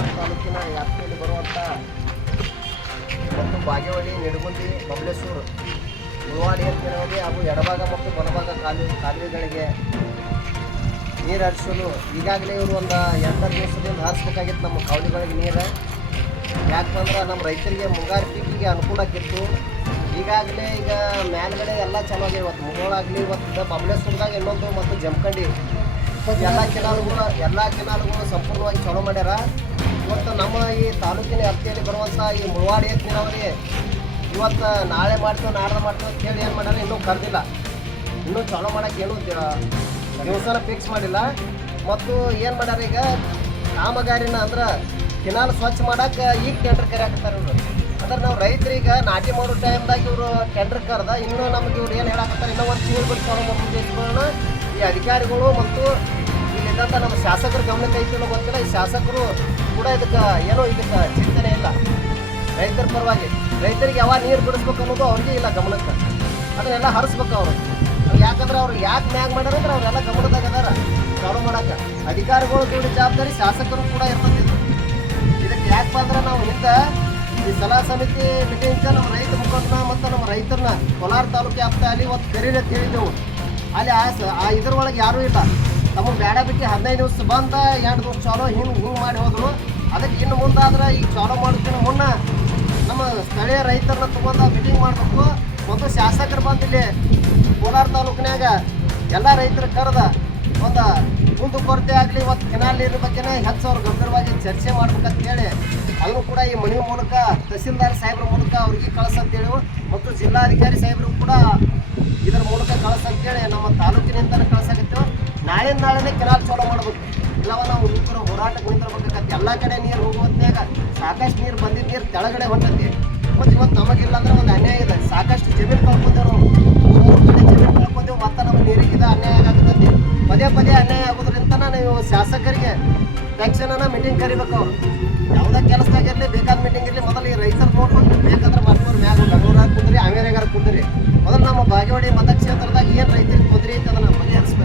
ಕೋಲಾರ ತಾಲೂಕಿನ ವ್ಯಾಪ್ತಿಯಲ್ಲಿ ಬರುವಂಥ ಮತ್ತು ಬಾಗೇವಾಡಿ, ನಿಡಗುಂದಿ, ಬಬಲೇಶ್ವರ, ಮುಳವಾಡಿ ಅಂತಿರುವಲ್ಲಿ ಹಾಗೂ ಎಡಭಾಗ ಮತ್ತು ಬಲಭಾಗ ಕಾಲುವೆಗಳಿಗೆ ನೀರು ಹರಿಸಲು ಈಗಾಗಲೇ ಇವರು ಒಂದು 2 ದಿವಸದಿಂದ ಹರಿಸ್ಬೇಕಾಗಿತ್ತು ನಮ್ಮ ಕಾಲುವೆಗಳಿಗೆ ನೀರು. ಯಾಕಂದ್ರೆ ನಮ್ಮ ರೈತರಿಗೆ ಮುಂಗಾರು ಪೀಕಿಗೆ ಅನುಕೂಲ ಆಗಿತ್ತು. ಈಗಾಗಲೇ ಈಗ ಮೇಲ್ಗಡೆ ಎಲ್ಲ ಚೆನ್ನಾಗಿ ಇವತ್ತು ಮುಗೋಳಾಗಲಿ, ಇವತ್ತು ಬಬಲೇಶ್ವರದಾಗ ಇನ್ನೊಂದು ಮತ್ತು ಜಮಖಂಡಿ ಎಲ್ಲ ಕೆನಾಲ್ಗಳು ಸಂಪೂರ್ಣವಾಗಿ ಚಾಲೂ ಮಾಡ್ಯಾರ. ಇವತ್ತು ನಮ್ಮ ಈ ತಾಲೂಕಿನ ವ್ಯಾಪ್ತಿಯಲ್ಲಿ ಬರುವಂಥ ಈ ಮುಳವಾಡಿ ನೀರಾವರಿ ಇವತ್ತು ನಾಳೆ ಮಾಡ್ತೀವಿ ನಾಡ್ದು ಮಾಡ್ತೀವಿ ಅಂತ ಹೇಳಿ ಏನು ಮಾಡ್ಯಾರ, ಇನ್ನೂ ಕರೆದಿಲ್ಲ. ಇನ್ನೂ ಚಾಲೂ ಮಾಡೋಕ್ಕೆ ಏನೂ ದಿವಸನ ಫಿಕ್ಸ್ ಮಾಡಿಲ್ಲ. ಮತ್ತು ಏನು ಮಾಡ್ಯಾರ ಈಗ ಕಾಮಗಾರಿನ ಅಂದ್ರೆ ಕೆನಾಲ್ ಸ್ವಚ್ಛ ಮಾಡೋಕೆ ಈಗ ಟೆಂಡರ್ ಕರೆಯಾಕತ್ತಾರೆ ಇವರು. ಅಂದ್ರೆ ನಾವು ರೈತರಿಗೆ ನಾಟಿ ಮಾಡೋ ಟೈಮ್ದಾಗ ಇವರು ಟೆಂಡರ್ ಕರೆದ ಇನ್ನೂ ನಮಗೆ ಇವ್ರು ಏನು ಹೇಳಕತ್ತಾರೆ, ಇನ್ನೂ ಒಂದು ತಿಂಗಳು ಬಿಟ್ಟು ಚಾಲೂ ಮಾಡ್ಕೊಂಡು ಈ ಅಧಿಕಾರಿಗಳು ಮತ್ತು ಇಲ್ಲಿದ್ದಂಥ ನಮ್ಮ ಶಾಸಕರ ಗಮನಕ್ಕೆ ಐತಿಲ್ಲ ಗೊತ್ತಿಲ್ಲ. ಈ ಶಾಸಕರು ಕೂಡ ಇದಕ್ಕೆ ಚಿಂತನೆ ಇಲ್ಲ. ರೈತರ ಪರವಾಗಿ ರೈತರಿಗೆ ಯಾವಾಗ ನೀರು ಬಿಡಿಸ್ಬೇಕು ಅನ್ನೋದು ಅವ್ರಿಗೆ ಇಲ್ಲ ಗಮನಕ್ಕೆ. ಅದನ್ನೆಲ್ಲ ಹರಿಸ್ಬೇಕು ಅವರು. ಯಾಕಂದ್ರೆ ಅವ್ರು ಯಾಕೆ ಮ್ಯಾಗ್ ಮಾಡ್ಯಾರ ಅಂದ್ರೆ ಅವರೆಲ್ಲ ಗಮನದಾಗ ಅದಾರ ಚಾಲೂ ಮಾಡೋಕೆ. ಅಧಿಕಾರಿಗಳು ದೊಡ್ಡ ಜವಾಬ್ದಾರಿ, ಶಾಸಕರು ಕೂಡ ಇರ್ತದೆ. ಇದಕ್ಕೆ ಯಾಕೆ ಬಂದ್ರೆ ನಾವು ಹಿಂದೆ ಈ ಸಲಹಾ ಸಮಿತಿ ಮೀಟಿಂಗ್ ನಮ್ಮ ರೈತ ಮುಖಂಡನ ಮತ್ತು ನಮ್ಮ ರೈತರನ್ನ ಕೋಲಾರ ತಾಲೂಕು ವ್ಯಾಪ್ತಿಯಲ್ಲಿ ಇವತ್ತು ಕರೀರಿ ಅಂತ ಹೇಳಿದ್ದೆವು. ಅಲ್ಲಿ ಇದ್ರೊಳಗೆ ಯಾರೂ ಇಲ್ಲ. ತಮಗೆ ಬೇಡ ಬಿಟ್ಟು 15 ದಿವಸ ಬಂದ 2 ದಿವಸ ಚಾಲೋ ಹಿಂಗೆ ಮಾಡಿ ಹೋದ್ರು. ಅದಕ್ಕೆ ಇನ್ನು ಮುಂದಾದ್ರೆ ಈಗ ಚಾಲೂ ಮಾಡೋದಕ್ಕಿಂತ ಮುನ್ನ ನಮ್ಮ ಸ್ಥಳೀಯ ರೈತರನ್ನ ತೊಗೊಂಡು ಮೀಟಿಂಗ್ ಮಾಡಬೇಕು. ಮತ್ತು ಶಾಸಕರು ಬಂದಿಲ್ಲಿ ಕೋಲಾರ ತಾಲೂಕಿನಾಗ ಎಲ್ಲ ರೈತರ ಕರೆದ ಒಂದು ಮುಂದೆ ಕೊರತೆ ಆಗಲಿ, ಇವತ್ತು ಕೆನಾಲ್ ನೀರಿನ ಬಗ್ಗೆನೇ ಹೆಚ್ಚು ಅವ್ರು ಗಂಭೀರವಾಗಿ ಚರ್ಚೆ ಮಾಡ್ಬೇಕಂತ ಹೇಳಿ ಅದನ್ನು ಕೂಡ ಈ ಮನೆ ಮೂಲಕ ತಹಸೀಲ್ದಾರ್ ಸಾಹೇಬ್ರ ಮೂಲಕ ಅವ್ರಿಗೆ ಕಳಿಸಂತೇಳಿ ಮತ್ತು ಜಿಲ್ಲಾಧಿಕಾರಿ ಸಾಹೇಬ್ರು ಕೂಡ ಇದರ ಮೂಲಕ ಕಳಿಸಂತೇಳಿ ನಮ್ಮ ತಾಲೂಕಿನಿಂದ ಕಳ್ಸಕತ್ತೇವೆ. ನಾಳೆನೇ ಕೆನಾಲ್ ಚಾಲೂ ಮಾಡ್ಬೇಕು. ಇಲ್ಲವ ನಾವು ಉಳಿದಿರೋ ಹೋರಾಟಕ್ಕೆ ನಿಂತಿರ್ಬೇಕಾಗತ್ತೆ. ಎಲ್ಲ ಕಡೆ ನೀರು ಹೋಗುವತ್ನಾಗ ಸಾಕಷ್ಟು ನೀರು ಬಂದಿದ್ದ ನೀರು ಕೆಳಗಡೆ ಹೊಂಟತಿ. ಮತ್ತು ಇವತ್ತು ನಮಗಿಲ್ಲ ಅಂದ್ರೆ ಒಂದು ಅನ್ಯಾಯ ಇದೆ. ಸಾಕಷ್ಟು ಜಮೀನು ಕಳ್ಕೊಂಡೇವು, ನಾವು 3 ಕಡೆ ಜಮೀನು ಕಳ್ಕೊಂಡೆವು. ಮತ್ತು ನಮ್ಮ ನೀರಿಗಿದ ಅನ್ಯಾಯ ಆಗತ್ತಂತೆ. ಪದೇ ಅನ್ಯಾಯ ಆಗೋದ್ರಿಂದ ನೀವು ಶಾಸಕರಿಗೆ ತಕ್ಷಣ ಮೀಟಿಂಗ್ ಕರಿಬೇಕು. ಅವರು ಯಾವುದೇ ಕೆಲಸದಾಗಿರಲಿ, ಬೇಕಾದ ಮೀಟಿಂಗ್ ಇರಲಿ, ಮೊದಲು ಈ ರೈತರು ನೋಡ್ಬೇಕು. ಬೇಕಾದ್ರೆ ಮಾಡ್ಕೊಂಡು ಮ್ಯಾಗ ಬೆಂಗಳೂರಾಗ ಕುಂದ್ರಿ, ಆಮೇಲೆಗಾರ ಕುಂದ್ರಿ. ಮೊದಲು ನಮ್ಮ ಬಾಗೇವಾಡಿ ಮತಕ್ಷೇತ್ರದಾಗ ಏನು ರೈತರಿಗೆ ತೊಂದರೆ ಐತೆ ಅದನ್ನು ಬಗೆಹರಿಸ್ಬೇಕು.